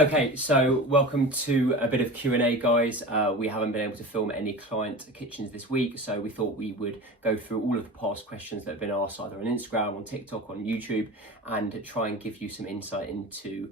Okay, so welcome to a bit of Q&A, guys. We haven't been able to film any client kitchens this week, so we thought we would go through all of the past questions that have been asked either on Instagram, on TikTok, on YouTube, and try and give you some insight into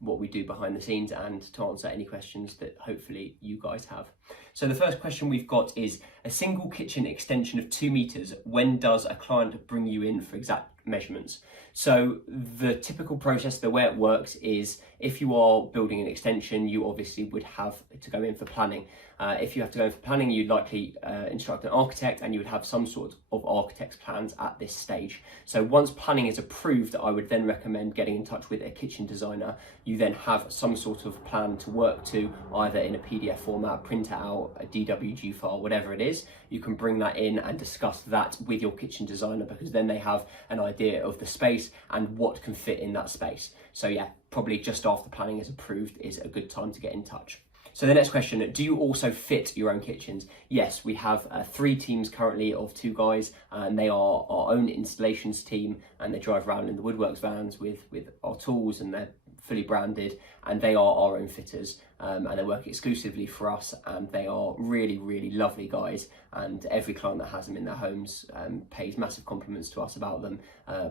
what we do behind the scenes and to answer any questions that hopefully you guys have. So the first question we've got is, a single kitchen extension of 2 meters, when does a client bring you in for exact measurements? So the typical process, the way it works is, if you are building an extension, you obviously would have to go in for planning. If you have to go in for planning, you'd likely instruct an architect, and you would have some sort of architect's plans at this stage. So once planning is approved, I would then recommend getting in touch with a kitchen designer. You then have some sort of plan to work to, either in a PDF format, print it out, a DWG file, whatever it is. You can bring that in and discuss that with your kitchen designer, because then they have an idea of the space and what can fit in that space. So yeah, probably just after planning is approved is a good time to get in touch. So the next question, do you also fit your own kitchens? Yes, we have 3 teams currently of 2 guys, and they are our own installations team, and they drive around in the Woodworks vans with our tools, and they're fully branded, and they are our own fitters, and they work exclusively for us, and they are really, really lovely guys, and every client that has them in their homes pays massive compliments to us about them,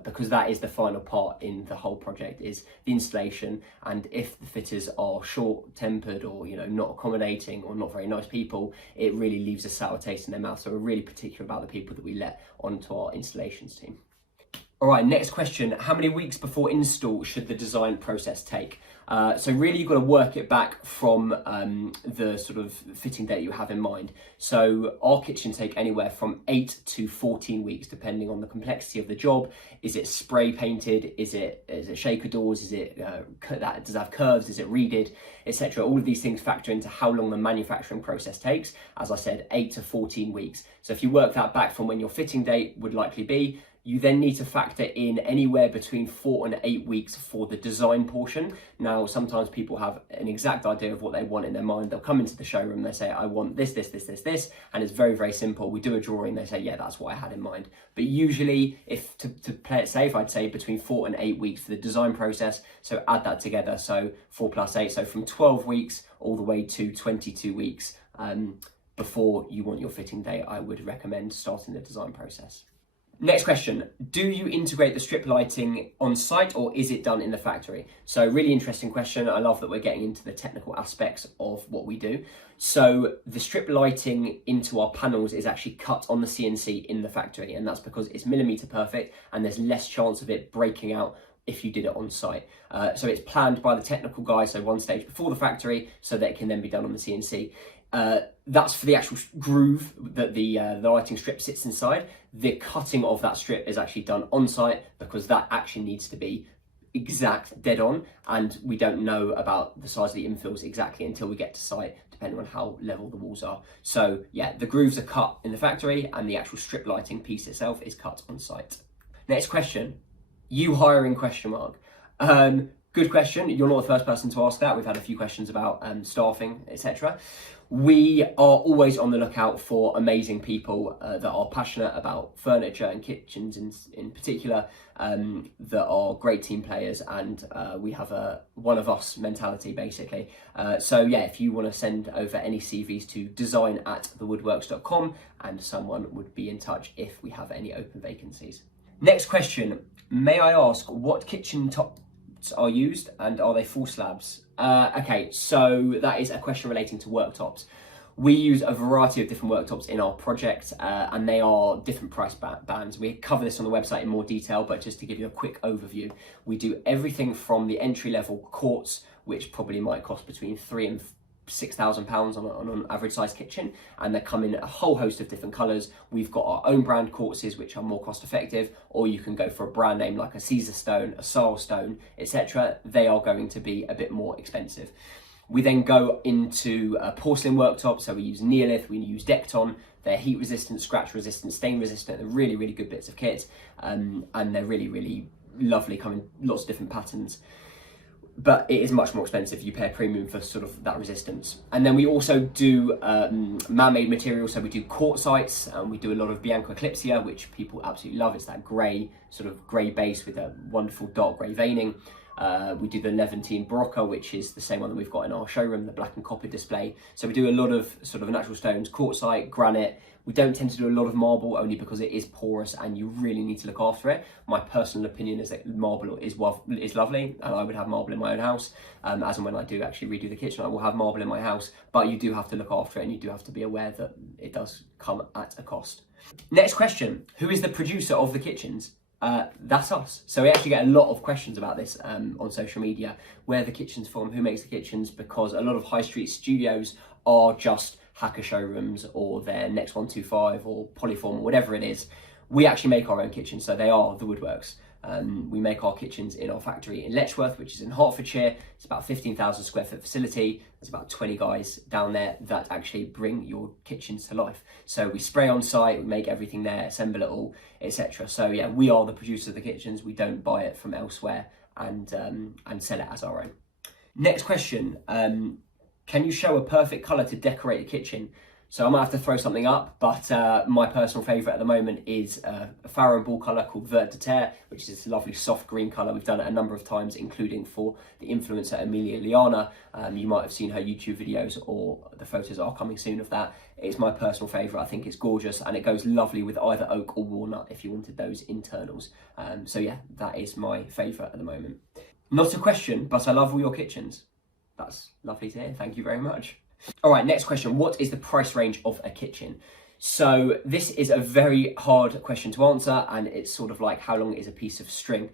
because that is the final part in the whole project, is the installation. And if the fitters are short-tempered or not accommodating or not very nice people, it really leaves a sour taste in their mouth. So we're really particular about the people that we let onto our installations team. All right, next question. How many weeks before install should the design process take? So really you've got to work it back from the sort of fitting date you have in mind. So our kitchens take anywhere from 8 to 14 weeks, depending on the complexity of the job. Is it spray painted? Is it shaker doors? Is it does it have curves? Is it reeded, etc.? All of these things factor into how long the manufacturing process takes. As I said, 8 to 14 weeks. So if you work that back from when your fitting date would likely be, you then need to factor in anywhere between 4 and 8 weeks for the design portion. Now, sometimes people have an exact idea of what they want in their mind. They'll come into the showroom, they say, I want this, this, this, this, this, and it's very, very simple. We do a drawing, they say, yeah, that's what I had in mind. But usually, if to play it safe, I'd say between 4 and 8 weeks for the design process. So add that together, so 4 plus 8, so from 12 weeks all the way to 22 weeks before you want your fitting date, I would recommend starting the design process. Next question, do you integrate the strip lighting on site, or is it done in the factory? So really interesting question. I love that we're getting into the technical aspects of what we do. So the strip lighting into our panels is actually cut on the CNC in the factory, and that's because it's millimeter perfect and there's less chance of it breaking out if you did it on site. So it's planned by the technical guys, so one stage before the factory, so that it can then be done on the CNC. That's for the actual groove that the lighting strip sits inside. The cutting of that strip is actually done on site, because that actually needs to be exact, dead on, and we don't know about the size of the infills exactly until we get to site, depending on how level the walls are. So yeah, the grooves are cut in the factory, and the actual strip lighting piece itself is cut on site. Next question, you hiring ? Good question. You're not the first person to ask that. We've had a few questions about staffing, etc. We are always on the lookout for amazing people that are passionate about furniture and kitchens in particular, that are great team players, and we have a one of us mentality, basically. So yeah, if you want to send over any CVs to design@thewoodworks.com, and someone would be in touch if we have any open vacancies. Next question, may I ask what kitchen tops are used, and are they full slabs? Okay, so that is a question relating to worktops. We use a variety of different worktops in our project, and they are different price bands. We cover this on the website in more detail, but just to give you a quick overview, we do everything from the entry-level quartz, which probably might cost between £3,000 and £6,000 on an average size kitchen, and they come in a whole host of different colours. We've got our own brand quartzes, which are more cost effective, or you can go for a brand name like a Caesar stone, a Sarl stone, etc. They are going to be a bit more expensive. We then go into porcelain worktops, so we use Neolith, we use Dekton. They're heat resistant, scratch resistant, stain resistant. They're really, really good bits of kit, and they're really, really lovely, come in lots of different patterns. But it is much more expensive. You pay a premium for sort of that resistance. And then we also do man-made materials. So we do quartzites, and we do a lot of Bianco Eclipsia, which people absolutely love. It's that grey, sort of grey base with a wonderful dark grey veining. We do the Levantine Barocca, which is the same one that we've got in our showroom, the black and copper display. So we do a lot of sort of natural stones, quartzite, granite. We don't tend to do a lot of marble only because it is porous and you really need to look after it. My personal opinion is that marble is lovely, and I would have marble in my own house. As and when I do actually redo the kitchen, I will have marble in my house, but you do have to look after it and you do have to be aware that it does come at a cost. Next question, who is the producer of the kitchens? That's us. So we actually get a lot of questions about this on social media, where the kitchen's from, who makes the kitchens, because a lot of high street studios are just hacker showrooms or they're Next 125 or Polyform or whatever it is. We actually make our own kitchens, so they are the Woodworks. We make our kitchens in our factory in Letchworth, which is in Hertfordshire. It's about a 15,000 square foot facility. There's about 20 guys down there that actually bring your kitchens to life. So we spray on site, we make everything there, assemble it all, etc. So yeah, we are the producer of the kitchens. We don't buy it from elsewhere and sell it as our own. Next question. Can you show a perfect colour to decorate the kitchen? So I might have to throw something up, but my personal favourite at the moment is a Farrow & Ball colour called Vert de Terre, which is this lovely soft green colour. We've done it a number of times, including for the influencer Amelia Liana. You might have seen her YouTube videos, or the photos are coming soon of that. It's my personal favourite. I think it's gorgeous and it goes lovely with either oak or walnut if you wanted those internals. So yeah, that is my favourite at the moment. Not a question, but I love all your kitchens. That's lovely to hear. Thank you very much. All right, next question. What is the price range of a kitchen? So this is a very hard question to answer, and it's sort of like how long is a piece of string.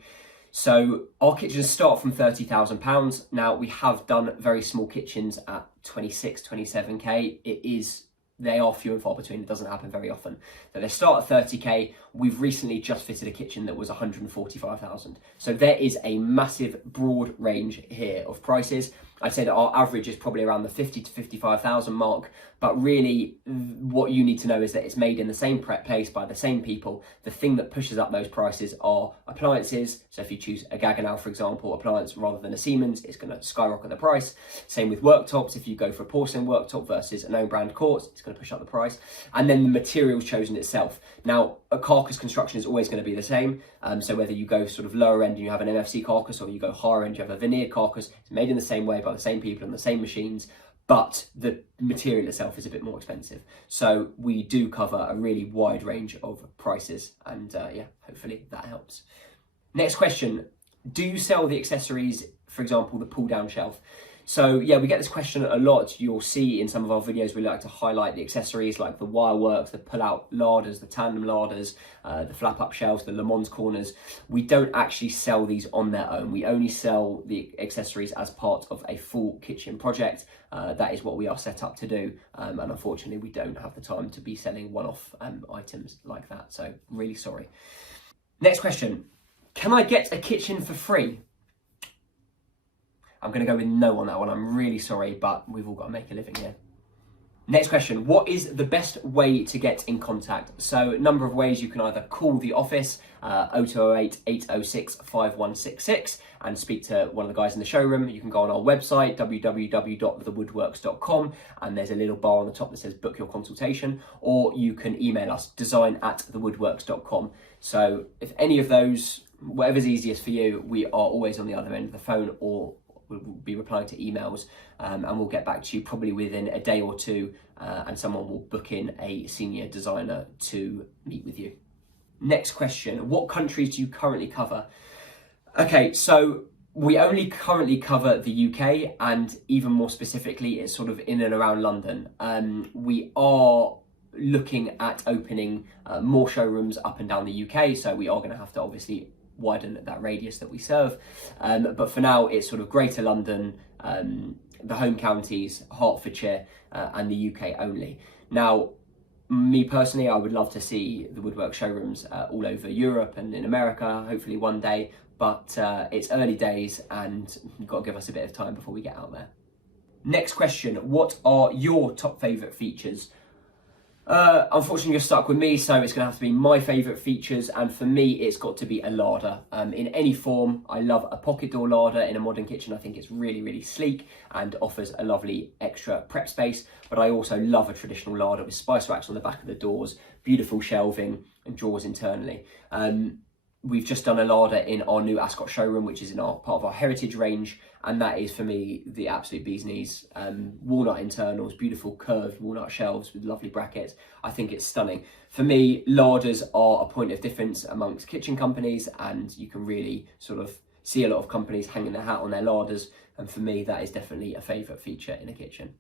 So our kitchens start from £30,000. Now we have done very small kitchens at 26, 27k. They are few and far between. It doesn't happen very often. So they start at 30k. We've recently just fitted a kitchen that was 145,000. So there is a massive broad range here of prices. I'd say that our average is probably around the 50 to 55,000 mark, but really what you need to know is that it's made in the same place by the same people. The thing that pushes up those prices are appliances. So if you choose a Gaggenau, for example, appliance rather than a Siemens, it's going to skyrocket the price. Same with worktops. If you go for a porcelain worktop versus an own brand quartz, it's going to push up the price. And then the materials chosen itself. Now, a carcass construction is always going to be the same. So whether you go sort of lower end and you have an MFC carcass, or you go higher end, you have a veneered carcass, it's made in the same way by the same people and the same machines, but the material itself is a bit more expensive. So we do cover a really wide range of prices, and yeah, hopefully that helps. Next question, do you sell the accessories, for example, the pull down shelf? So yeah, we get this question a lot. You'll see in some of our videos, we like to highlight the accessories like the wire works, the pull out larders, the tandem larders, the flap up shelves, the Le Mans corners. We don't actually sell these on their own. We only sell the accessories as part of a full kitchen project. That is what we are set up to do. And unfortunately, we don't have the time to be selling one-off items like that. So really sorry. Next question, can I get a kitchen for free? I'm going to go with no on that one. I'm really sorry, but we've all got to make a living here. Next question, what is the best way to get in contact? So a number of ways. You can either call the office, 0208 806 5166, and speak to one of the guys in the showroom. You can go on our website, www.thewoodworks.com, and there's a little bar on the top that says book your consultation, or you can email us, design@thewoodworks.com. So if any of those, whatever's easiest for you, we are always on the other end of the phone, or we'll be replying to emails, and we'll get back to you probably within a day or two, and someone will book in a senior designer to meet with you. Next question, what countries do you currently cover? Okay, so we only currently cover the UK, and even more specifically, it's sort of in and around London. We are looking at opening more showrooms up and down the UK, so we are going to have to obviously widen that radius that we serve, but for now it's sort of Greater London, the home counties, Hertfordshire, and the UK only. Now, me personally, I would love to see the Woodwork showrooms all over Europe and in America, hopefully one day, but it's early days and you've got to give us a bit of time before we get out there. Next question, what are your top favourite features? Unfortunately, you're stuck with me, so it's going to have to be my favourite features, and for me, it's got to be a larder. In any form, I love a pocket door larder in a modern kitchen. I think it's really, really sleek and offers a lovely extra prep space, but I also love a traditional larder with spice racks on the back of the doors, beautiful shelving and drawers internally. We've just done a larder in our new Ascot showroom, which is in our part of our heritage range, and that is for me the absolute bee's knees. Walnut internals, beautiful curved walnut shelves with lovely brackets. I think it's stunning. For me, larders are a point of difference amongst kitchen companies, and you can really sort of see a lot of companies hanging their hat on their larders, and for me that is definitely a favourite feature in a kitchen.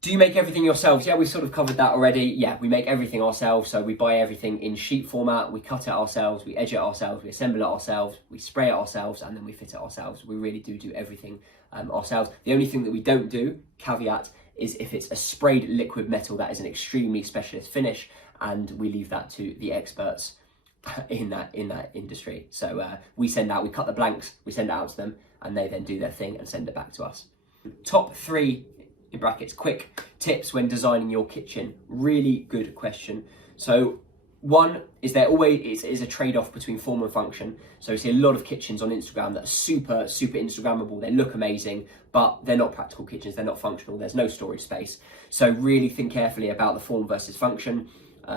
Do you make everything yourselves? Yeah, we've sort of covered that already. Yeah, we make everything ourselves. So we buy everything in sheet format, we cut it ourselves, we edge it ourselves, we assemble it ourselves, we spray it ourselves, and then we fit it ourselves. We really do everything ourselves. The only thing that we don't do, caveat, is if it's a sprayed liquid metal, that is an extremely specialist finish, and we leave that to the experts in that industry. So we cut the blanks, we send it out to them, and they then do their thing and send it back to us. Top 3, in brackets, quick tips when designing your kitchen. Really good question. So one is there always is a trade-off between form and function. So you see a lot of kitchens on Instagram that are super Instagrammable. They look amazing, but they're not practical kitchens. They're not functional. There's no storage space. So really think carefully about the form versus function.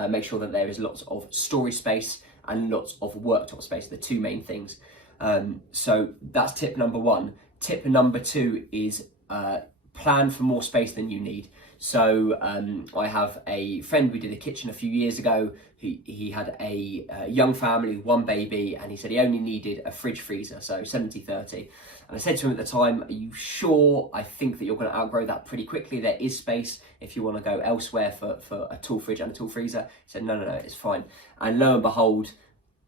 Make sure that there is lots of storage space and lots of worktop space, the 2 main things. So that's tip number 1. Tip number 2 is plan for more space than you need. So I have a friend, we did a kitchen a few years ago. He had a young family with 1 baby, and he said he only needed a fridge freezer, so 70-30. And I said to him at the time, are you sure? I think that you're going to outgrow that pretty quickly. There is space if you want to go elsewhere for a tall fridge and a tall freezer. He said, no, it's fine. And lo and behold,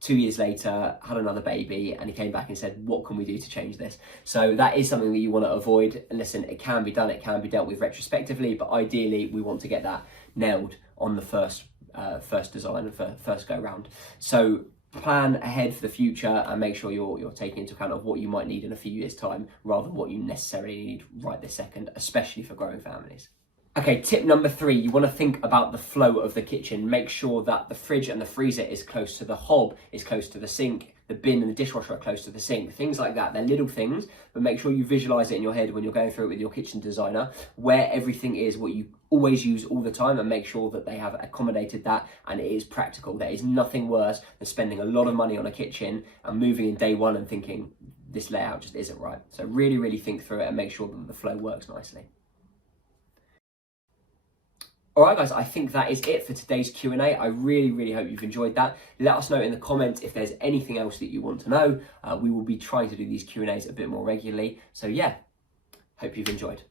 2 years later, had another baby, and he came back and said, what can we do to change this? So that is something that you want to avoid. And listen, it can be done, it can be dealt with retrospectively, but ideally we want to get that nailed on the first design and first go round. So plan ahead for the future and make sure you're taking into account of what you might need in a few years' time rather than what you necessarily need right this second, especially for growing families. Okay, tip number 3, you want to think about the flow of the kitchen. Make sure that the fridge and the freezer is close to the hob, is close to the sink, the bin and the dishwasher are close to the sink, things like that. They're little things, but make sure you visualize it in your head when you're going through it with your kitchen designer, where everything is, what you always use all the time, and make sure that they have accommodated that and it is practical. There is nothing worse than spending a lot of money on a kitchen and moving in day 1 and thinking this layout just isn't right. So really think through it and make sure that the flow works nicely. All right, guys, I think that is it for today's Q&A. I really hope you've enjoyed that. Let us know in the comments if there's anything else that you want to know. We will be trying to do these Q&As a bit more regularly. So yeah, hope you've enjoyed.